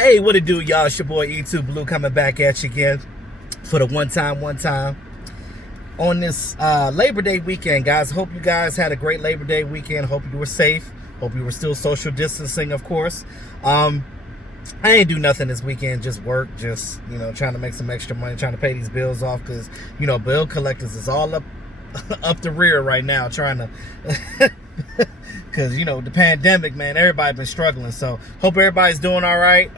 Hey, what it do, y'all? It's your boy E2 Blue coming back at you again for the one time on this Labor Day weekend, guys. Hope you guys had a great Labor Day weekend. Hope you were safe. Hope you were still social distancing, of course. I ain't do nothing this weekend, just work, just, trying to make some extra money, trying to pay these bills off, because, bill collectors is all up the rear right now, trying to because the pandemic, man, everybody been struggling. So hope everybody's doing all right.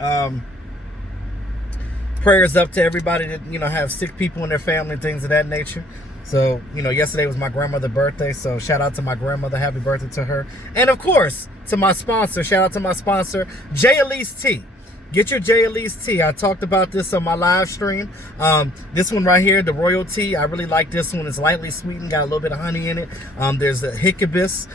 Prayers up to everybody that have sick people in their family and things of that nature. So yesterday was my grandmother's birthday, so shout out to my grandmother, happy birthday to her. And of course to my sponsor, shout out to my sponsor, J. Elise Tea. Get your J. Elise tea. I talked about this on my live stream. This one right here, the Royal Tea, I really like this one. It's lightly sweetened, got a little bit of honey in it. There's a hibiscus.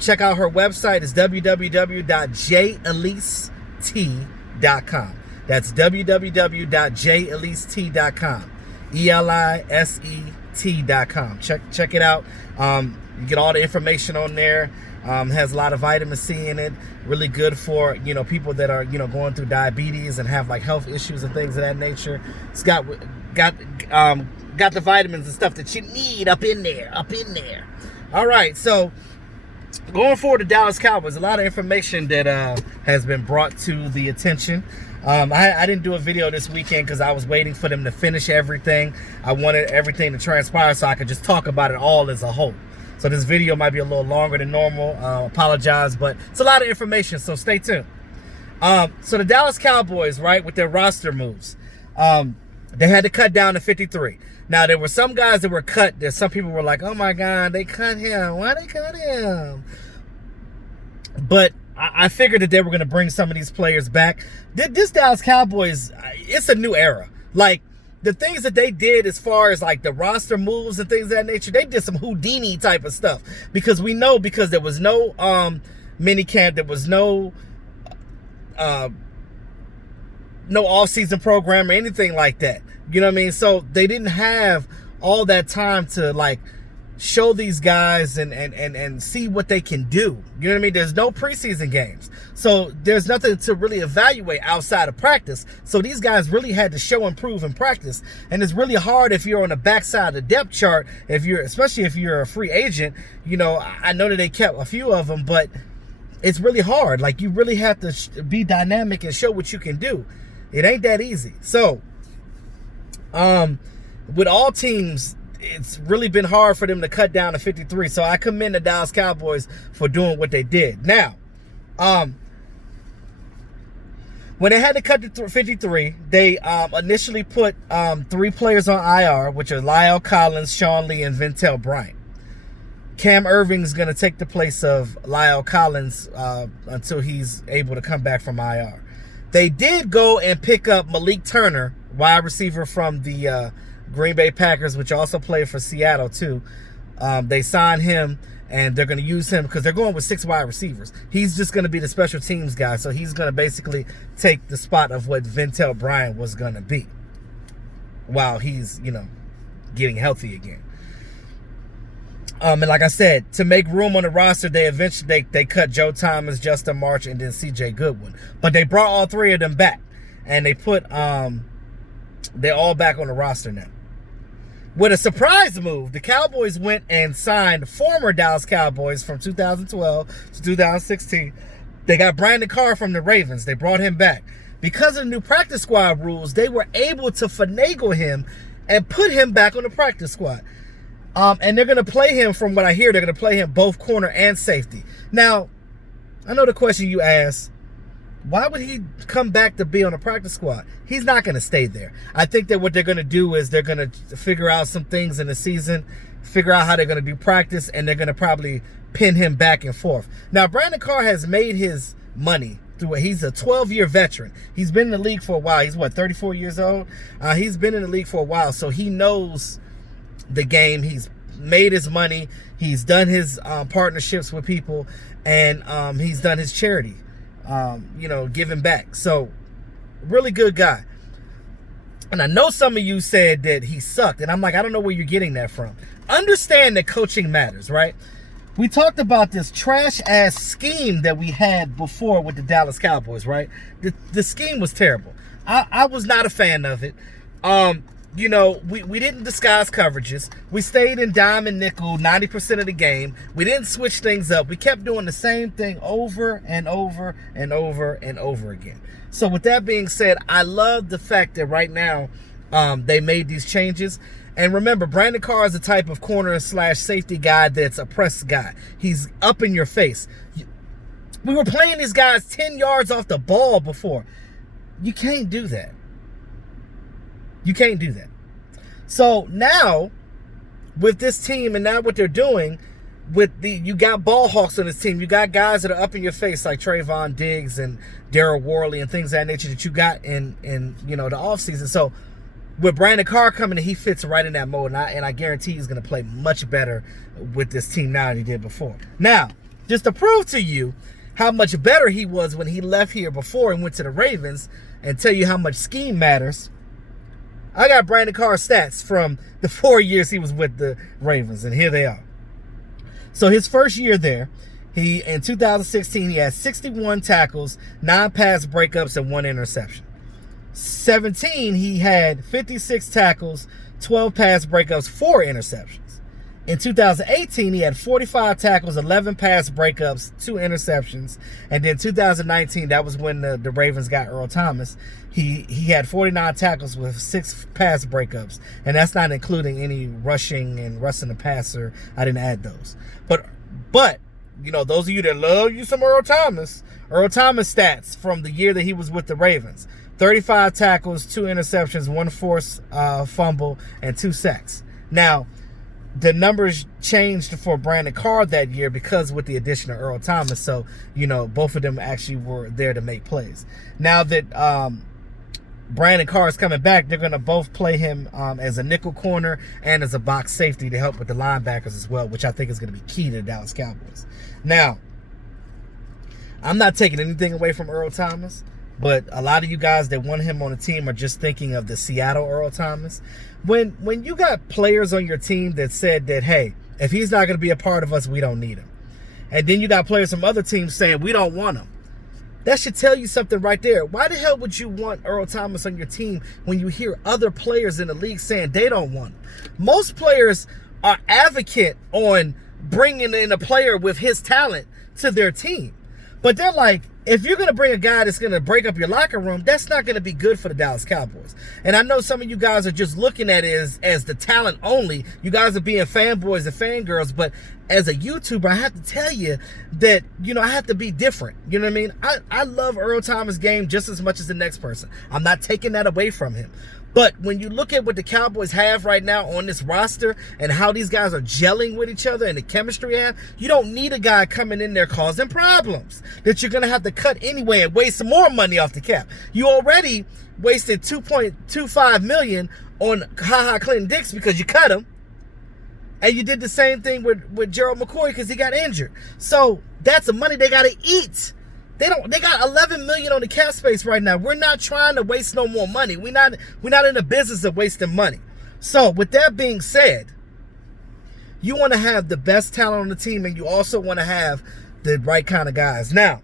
Check out her website. It's www.jelisetea.com. That's www.jelisetea.com. ELISET.com. Check it out. You get all the information on there. Has a lot of vitamin C in it. Really good for people that are going through diabetes and have like health issues and things of that nature. It's got the vitamins and stuff that you need up in there. All right, so going forward to Dallas Cowboys, a lot of information that has been brought to the attention. I didn't do a video this weekend because I was waiting for them to finish everything. I wanted everything to transpire so I could just talk about it all as a whole. So this video might be a little longer than normal. Apologize, but it's a lot of information, so stay tuned. So the Dallas Cowboys, right, with their roster moves, they had to cut down to 53. Now, there were some guys that were cut. There's some people were like, oh, my God, they cut him. Why they cut him? But I figured that they were going to bring some of these players back. This Dallas Cowboys, it's a new era. Like, the things that they did as far as like the roster moves and things of that nature, they did some Houdini type of stuff. Because we know, because there was no mini camp, there was no off-season program or anything like that. You know what I mean? So they didn't have all that time to like show these guys and see what they can do. You know what I mean? There's no preseason games. So there's nothing to really evaluate outside of practice. So these guys really had to show and prove in practice. And it's really hard if you're on the backside of the depth chart, especially if you're a free agent. I know that they kept a few of them, but it's really hard. Like, you really have to be dynamic and show what you can do. It ain't that easy. So, with all teams, it's really been hard for them to cut down to 53. So I commend the Dallas Cowboys for doing what they did. Now, when they had to cut to 53, they initially put 3 players on IR, which are Lyle Collins, Sean Lee, and Ventel Bryant. Cam Irving's going to take the place of Lyle Collins until he's able to come back from IR. They did go and pick up Malik Turner, wide receiver from the Green Bay Packers, which also played for Seattle too. They signed him, and they're going to use him because they're going with 6 wide receivers. He's just going to be the special teams guy, so he's going to basically take the spot of what Ventel Bryant was going to be while he's, getting healthy again. And like I said, to make room on the roster, they eventually they cut Joe Thomas, Justin March, and then C.J. Goodwin. But they brought all 3 of them back, and they put they're all back on the roster now. With a surprise move, the Cowboys went and signed former Dallas Cowboys from 2012 to 2016. They got Brandon Carr from the Ravens. They brought him back. Because of the new practice squad rules, they were able to finagle him and put him back on the practice squad. And they're going to play him, from what I hear, they're going to play him both corner and safety. Now, I know the question you asked, why would he come back to be on a practice squad? He's not going to stay there. I think that what they're going to do is they're going to figure out some things in the season, figure out how they're going to do practice, and they're going to probably pin him back and forth. Now, Brandon Carr has made his money through it. He's a 12-year veteran. He's been in the league for a while. He's, 34 years old? He's been in the league for a while, so he knows the game. He's made his money. He's done his partnerships with people, and he's done his charity. Giving back. So, really good guy. And I know some of you said that he sucked, and I'm like, I don't know where you're getting that from. Understand that coaching matters, right? we talked about this trash-ass scheme that we had before with the Dallas Cowboys, right? The scheme was terrible. I was not a fan of it. You know, we didn't disguise coverages. We stayed in dime and nickel 90% of the game. We didn't switch things up. We kept doing the same thing over and over and over and over again. So with that being said, I love the fact that right now they made these changes. And remember, Brandon Carr is the type of corner / safety guy that's a press guy. He's up in your face. We were playing these guys 10 yards off the ball before. You can't do that. You can't do that. So now, with this team and now what they're doing, you got ball hawks on this team. You got guys that are up in your face like Trayvon Diggs and Darryl Worley and things of that nature that you got in the offseason. So with Brandon Carr coming in, he fits right in that mode. And I guarantee he's going to play much better with this team now than he did before. Now, just to prove to you how much better he was when he left here before and went to the Ravens and tell you how much scheme matters, I got Brandon Carr's stats from the 4 years he was with the Ravens, and here they are. So his first year there, in 2016, he had 61 tackles, 9 pass breakups, and 1 interception. 17, he had 56 tackles, 12 pass breakups, 4 interceptions. In 2018, he had 45 tackles, 11 pass breakups, 2 interceptions. And then 2019, that was when the Ravens got Earl Thomas. He had 49 tackles with 6 pass breakups. And that's not including any rushing and rushing the passer. I didn't add those. But you know, those of you that love you some Earl Thomas stats from the year that he was with the Ravens. 35 tackles, 2 interceptions, 1 forced fumble, and 2 sacks. Now, the numbers changed for Brandon Carr that year because with the addition of Earl Thomas. So, you know, both of them actually were there to make plays. Now that Brandon Carr is coming back, they're going to both play him as a nickel corner and as a box safety to help with the linebackers as well, which I think is going to be key to the Dallas Cowboys. Now, I'm not taking anything away from Earl Thomas, but a lot of you guys that want him on the team are just thinking of the Seattle Earl Thomas. When you got players on your team that said that, hey, if he's not going to be a part of us, we don't need him. And then you got players from other teams saying, we don't want him. That should tell you something right there. Why the hell would you want Earl Thomas on your team when you hear other players in the league saying they don't want him? Most players are advocate on bringing in a player with his talent to their team. But they're like, if you're going to bring a guy that's going to break up your locker room, that's not going to be good for the Dallas Cowboys. And I know some of you guys are just looking at it as the talent only. You guys are being fanboys and fangirls. But as a YouTuber, I have to tell you that, you know, I have to be different. You know what I mean? I love Earl Thomas' game just as much as the next person. I'm not taking that away from him. But when you look at what the Cowboys have right now on this roster and how these guys are gelling with each other and the chemistry they have, you don't need a guy coming in there causing problems that you're going to have to cut anyway and waste some more money off the cap. You already wasted $2.25 million on HaHa Clinton Dix because you cut him. And you did the same thing with Gerald McCoy because he got injured. So that's the money they got to eat. They got $11 million on the cap space right now. We're not trying to waste no more money. We're not in the business of wasting money. So with that being said, you want to have the best talent on the team, and you also want to have the right kind of guys. Now,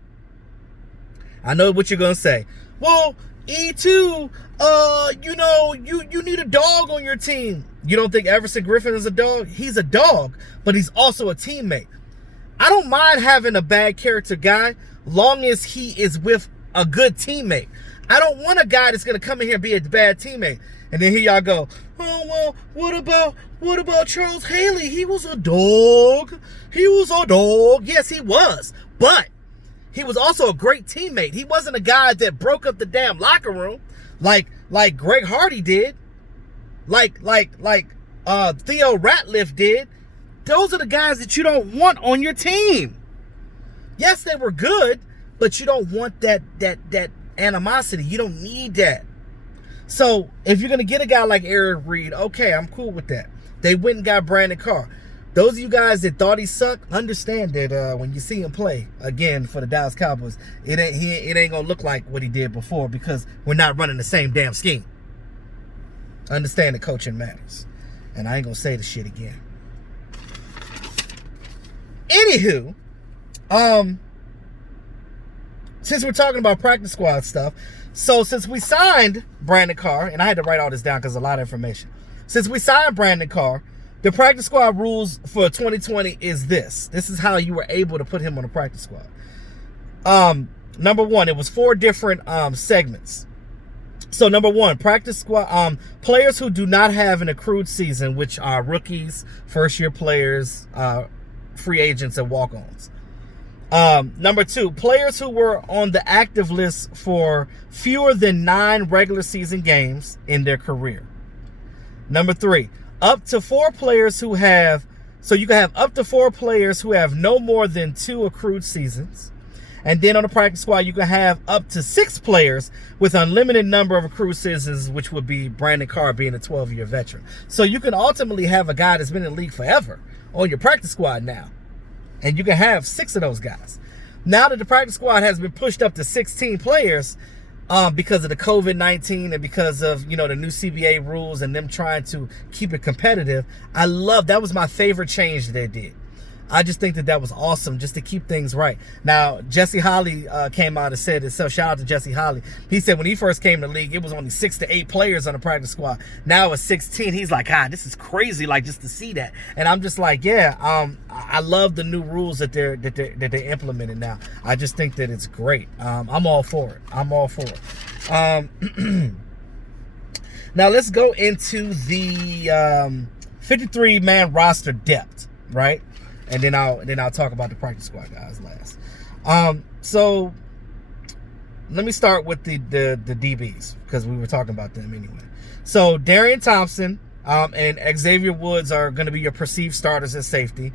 I know what you're gonna say. Well, E2, you know, you need a dog on your team. You don't think Everson Griffin is a dog? He's a dog, but he's also a teammate. I don't mind having a bad character guy, long as he is with a good teammate. I don't want a guy that's going to come in here and be a bad teammate. And then here y'all go, oh, well, what about Charles Haley? He was a dog. He was a dog. Yes, he was. But he was also a great teammate. He wasn't a guy that broke up the damn locker room like Greg Hardy did, like Theo Ratliff did. Those are the guys that you don't want on your team. Yes, they were good, but you don't want that animosity. You don't need that. So if you're going to get a guy like Eric Reed, okay, I'm cool with that. They went and got Brandon Carr. Those of you guys that thought he sucked, understand that when you see him play again for the Dallas Cowboys, it ain't going to look like what he did before because we're not running the same damn scheme. Understand that coaching matters. And I ain't going to say the shit again. Anywho, since we're talking about practice squad stuff, so since we signed Brandon Carr, and I had to write all this down because a lot of information. Since we signed Brandon Carr, the practice squad rules for 2020 is this. This is how you were able to put him on the practice squad. Number one, it was 4 different segments. So number one, practice squad players who do not have an accrued season, which are rookies, first-year players, free agents, and walk-ons. Number 2, players who were on the active list for fewer than 9 regular season games in their career. Number 3, up to 4 players who have, so you can have up to 4 players who have no more than 2 accrued seasons. And then on the practice squad, you can have up to 6 players with unlimited number of accrued seasons, which would be Brandon Carr being a 12-year veteran. So you can ultimately have a guy that's been in the league forever on your practice squad now. And you can have 6 of those guys. Now that the practice squad has been pushed up to 16 players because of the COVID-19 and because of, the new CBA rules and them trying to keep it competitive, that was my favorite change that they did. I just think that was awesome just to keep things right. Now, Jesse Holley came out and said it. So shout out to Jesse Holley. He said when he first came to the league, it was only 6 to 8 players on the practice squad. Now it's 16. He's like, this is crazy, like just to see that. And I'm just like, I love the new rules that they implemented now. I just think that it's great. I'm all for it. Now let's go into the 53-man roster depth, right? And then I'll talk about the practice squad guys last. So let me start with the DBs because we were talking about them anyway. So Darian Thompson and Xavier Woods are going to be your perceived starters at safety,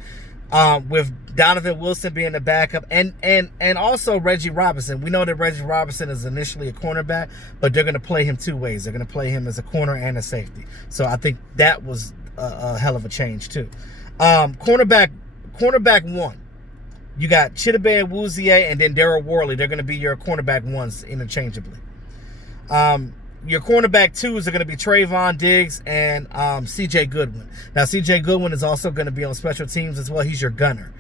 with Donovan Wilson being the backup, and also Reggie Robinson. We know that Reggie Robinson is initially a cornerback, but they're going to play him 2 ways. They're going to play him as a corner and a safety. So I think that was a hell of a change too. Cornerback 1, you got Chidobe Awuzie and then Darryl Worley. They're going to be your cornerback 1s interchangeably. Your cornerback 2s are going to be Trayvon Diggs and CJ Goodwin. Now, CJ Goodwin is also going to be on special teams as well. He's your gunner.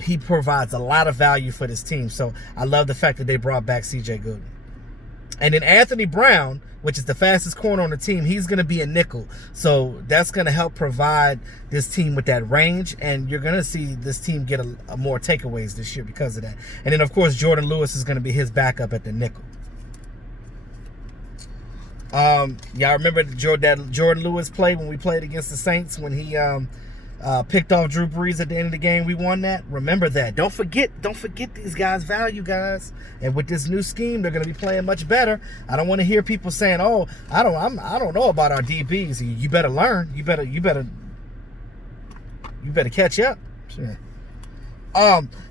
He provides a lot of value for this team. So I love the fact that they brought back CJ Goodwin. And then Anthony Brown, which is the fastest corner on the team, he's going to be a nickel. So that's going to help provide this team with that range. And you're going to see this team get a more takeaways this year because of that. And then, of course, Jordan Lewis is going to be his backup at the nickel. Y'all remember that Jordan Lewis play when we played against the Saints when he picked off Drew Brees at the end of the game? We won that. Remember that. Don't forget these guys' value, guys. And with this new scheme, they're going to be playing much better. I don't want to hear people saying, "Oh, I don't know about our DBs." You better learn. You better catch up. Sure.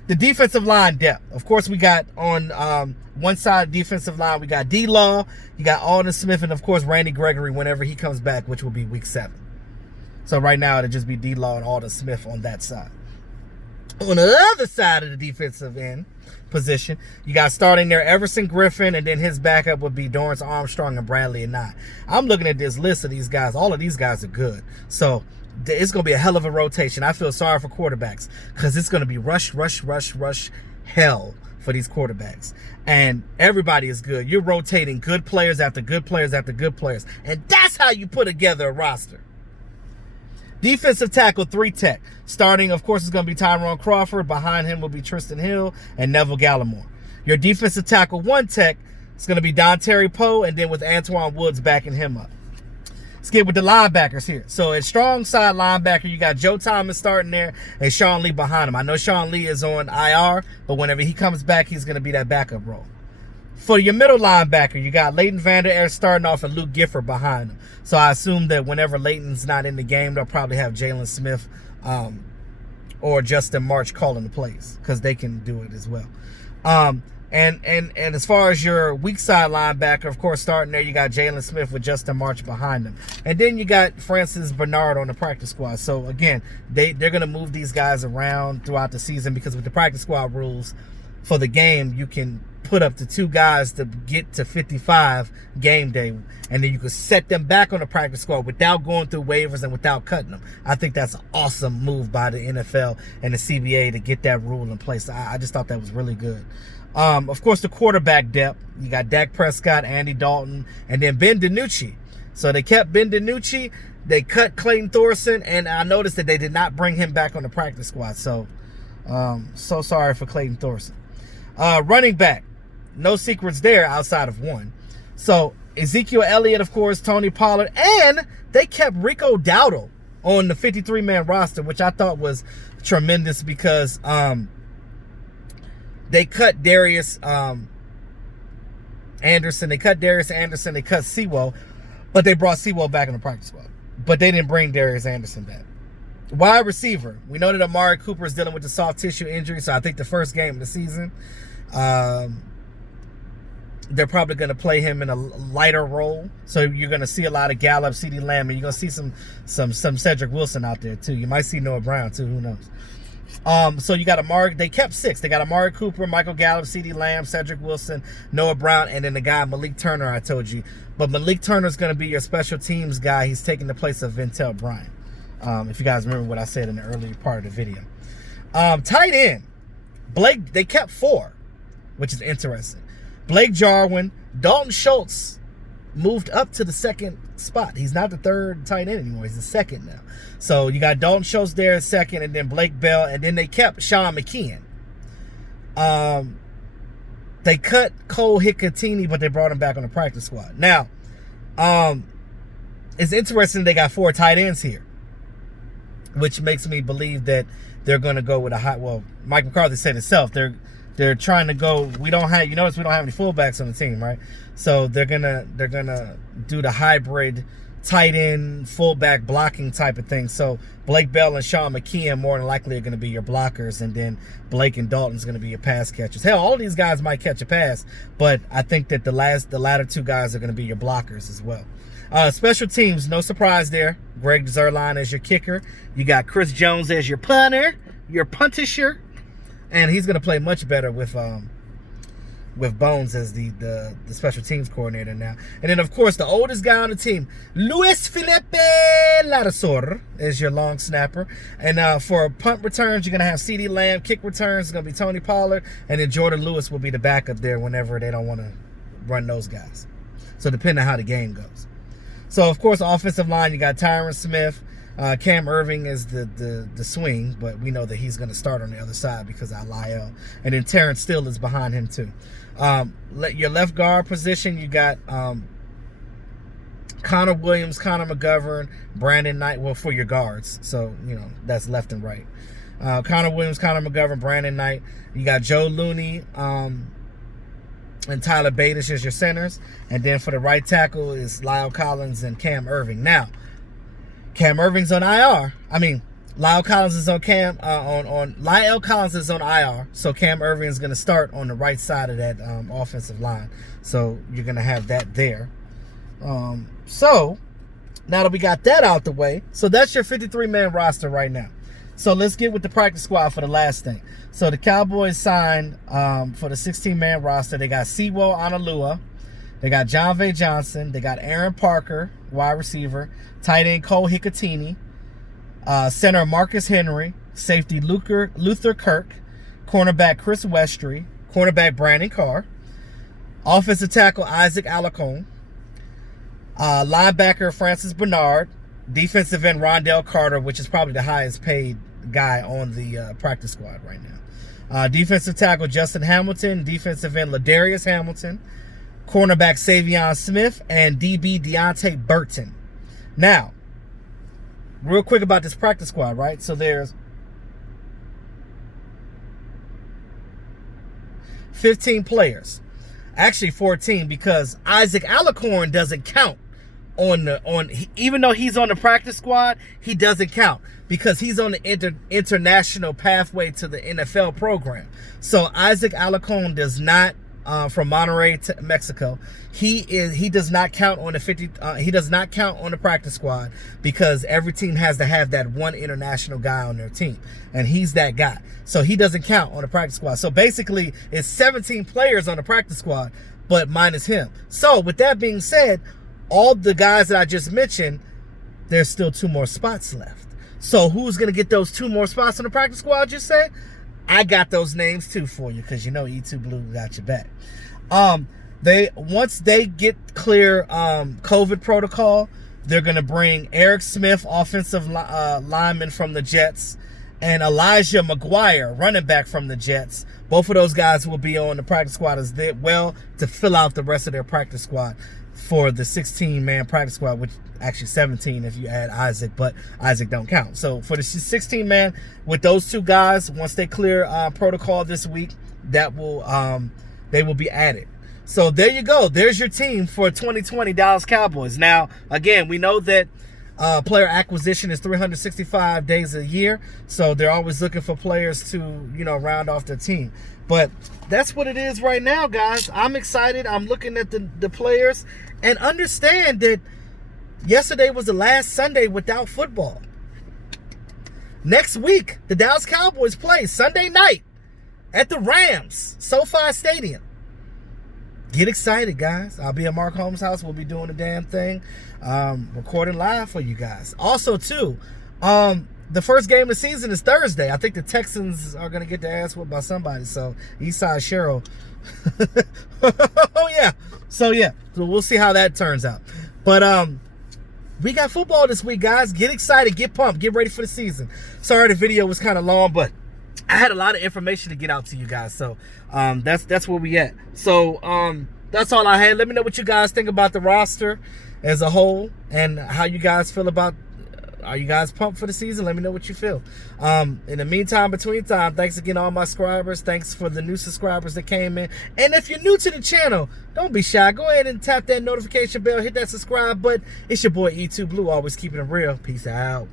The defensive line depth. Of course, we got on one side of the defensive line, we got D-Law, you got Alden Smith, and of course Randy Gregory whenever he comes back, which will be week 7. So right now it'll just be D-Law and Alden Smith on that side. On the other side of the defensive end position, you got starting there Everson Griffin, and then his backup would be Dorrance Armstrong and Bradley Anae. I'm looking at this list of these guys. All of these guys are good. So it's going to be a hell of a rotation. I feel sorry for quarterbacks because it's going to be rush hell for these quarterbacks. And everybody is good. You're rotating good players after good players after good players. And that's how you put together a roster. Defensive tackle 3 tech. Starting, of course, is going to be Tyrone Crawford. Behind him will be Tristan Hill and Neville Gallimore. Your defensive tackle 1 tech is going to be Don Terry Poe, and then with Antoine Woods backing him up. Let's get with the linebackers here. So at strong side linebacker, you got Joe Thomas starting there and Sean Lee behind him. I know Sean Lee is on IR, but whenever he comes back, he's going to be that backup role. For your middle linebacker, you got Leighton Vander Esch starting off and Luke Gifford behind him. So I assume that whenever Leighton's not in the game, they'll probably have Jalen Smith or Justin March calling the plays because they can do it as well. And as far as your weak side linebacker, of course, starting there, you got Jalen Smith with Justin March behind them. And then you got Francis Bernard on the practice squad. So, again, they're going to move these guys around throughout the season because with the practice squad rules, for the game, you can put up to 2 guys to get to 55 game day, and then you can set them back on the practice squad without going through waivers and without cutting them. I think that's an awesome move by the NFL and the CBA to get that rule in place. I just thought that was really good. Of course, the quarterback depth. You got Dak Prescott, Andy Dalton, and then Ben DiNucci. So they kept Ben DiNucci. They cut Clayton Thorson, and I noticed that they did not bring him back on the practice squad. So sorry for Clayton Thorson. Running back. No secrets there outside of one. So Ezekiel Elliott, of course, Tony Pollard, and they kept Rico Dowdle on the 53-man roster, which I thought was tremendous because they cut Darius Anderson. They cut Darius Anderson. They cut Sewell, but they brought Sewell back in the practice squad. But they didn't bring Darius Anderson back. Wide receiver. We know that Amari Cooper is dealing with the soft tissue injury, so I think the first game of the season, they're probably going to play him in a lighter role. So you're going to see a lot of Gallup, CeeDee Lamb, and you're going to see some Cedric Wilson out there too. You might see Noah Brown too. Who knows? So you got Amari. They kept 6. They got Amari Cooper, Michael Gallup, CeeDee Lamb, Cedric Wilson, Noah Brown, and then the guy Malik Turner I told you. But Malik Turner is going to be your special teams guy. He's taking the place of Ventel Bryant. If you guys remember what I said in the earlier part of the video. Tight end. Blake, they kept 4, which is interesting. Blake Jarwin. Dalton Schultz moved up to the 2nd spot. He's not the 3rd tight end anymore. He's the 2nd now. So you got Dalton Schultz there at 2nd, and then Blake Bell, and then they kept Sean McKeon. They cut Cole Hicatini, but they brought him back on the practice squad. Now, it's interesting they got 4 tight ends here, which makes me believe that they're going to go with a high. Well, Mike McCarthy said himself, they're trying to go. We don't have. You notice we don't have any fullbacks on the team, right? So they're gonna do the hybrid tight end fullback blocking type of thing. So Blake Bell and Sean McKeon more than likely are going to be your blockers, and then Blake and Dalton's going to be your pass catchers. Hell, all of these guys might catch a pass, but I think that the latter 2 guys are going to be your blockers as well. Special teams, no surprise there. Greg Zuerlein as your kicker. You got Chris Jones as your punter, your puntisher, and he's going to play much better with Bones as the special teams coordinator now. And then, of course, the oldest guy on the team, Luis Felipe Ladasor, is your long snapper. And for punt returns, you're going to have CeeDee Lamb. Kick returns is going to be Tony Pollard. And then Jordan Lewis will be the backup there whenever they don't want to run those guys. So depending on how the game goes. So, of course, offensive line, you got Tyron Smith. Cam Irving is the swing, but we know that he's going to start on the other side because of Lyle. And then Terrence Steele is behind him too. Your left guard position, you got Connor Williams, Connor McGovern, Brandon Knight. Well, for your guards, so you know that's left and right. Connor Williams, Connor McGovern, Brandon Knight. You got Joe Looney and Tyler Bates as your centers, and then for the right tackle is Lyle Collins and Cam Irving. Now, Cam Irving's on IR. Lyle Collins is on Lyle Collins is on IR. So Cam Irving is going to start on the right side of that offensive line. So you're going to have that there. So now that we got that out the way, so that's your 53-man roster right now. So let's get with the practice squad for the last thing. So the Cowboys signed for the 16-man roster. They got Siwo Onalua. They got John V. Johnson. They got Aaron Parker, wide receiver. Tight end Cole Hicatini. Center Marcus Henry. Safety Luther Kirk. Cornerback Chris Westry. Cornerback Brandon Carr. Offensive tackle Isaac Alarcon. Linebacker Francis Bernard. Defensive end Rondell Carter, which is probably the highest paid guy on the practice squad right now. Defensive tackle Justin Hamilton. Defensive end Ladarius Hamilton. Cornerback Savion Smith. And DB Deontay Burton. Now, real quick about this practice squad, right? So there's 15 players. Actually 14, because Isaac Alarcon doesn't count even though he's on the practice squad, he doesn't count because he's on the international pathway to the NFL program. So Isaac Alarcon does not from Monterrey to Mexico. He does not count on the 50. He does not count on the practice squad because every team has to have that one international guy on their team, and he's that guy. So he doesn't count on the practice squad. So basically, it's 17 players on the practice squad, but minus him. So with that being said, all the guys that I just mentioned, there's still 2 more spots left. So who's gonna get those 2 more spots on the practice squad? Just say. I got those names too for you because you know E2 Blue got your back. Once they get clear COVID protocol, they're gonna bring Eric Smith, offensive lineman from the Jets, and Elijah McGuire, running back from the Jets. Both of those guys will be on the practice squad as well to fill out the rest of their practice squad for the 16-man practice squad, which actually 17 if you add Isaac, but Isaac don't count. So for the 16-man, with those 2 guys, once they clear protocol this week, that will they will be added. So there you go. There's your team for 2020 Dallas Cowboys. Now, again, we know that player acquisition is 365 days a year, so they're always looking for players to, round off their team. But that's what it is right now, guys. I'm excited. I'm looking at the players and understand that yesterday was the last Sunday without football. Next week, the Dallas Cowboys play Sunday night at the Rams, SoFi Stadium. Get excited, guys. I'll be at Mark Holmes' house. We'll be doing the damn thing, recording live for you guys. Also, too, the first game of the season is Thursday. I think the Texans are going to get their ass whipped by somebody. So, Eastside Cheryl. Oh, yeah. So we'll see how that turns out. But we got football this week, guys. Get excited. Get pumped. Get ready for the season. Sorry the video was kind of long, but I had a lot of information to get out to you guys. So that's where we at. So that's all I had. Let me know what you guys think about the roster as a whole and how you guys feel about. Are you guys pumped for the season? Let me know what you feel. In the meantime, between time, thanks again all my subscribers. Thanks for the new subscribers that came in. And if you're new to the channel, don't be shy. Go ahead and tap that notification bell. Hit that subscribe button. It's your boy E2 Blue, always keeping it real. Peace out.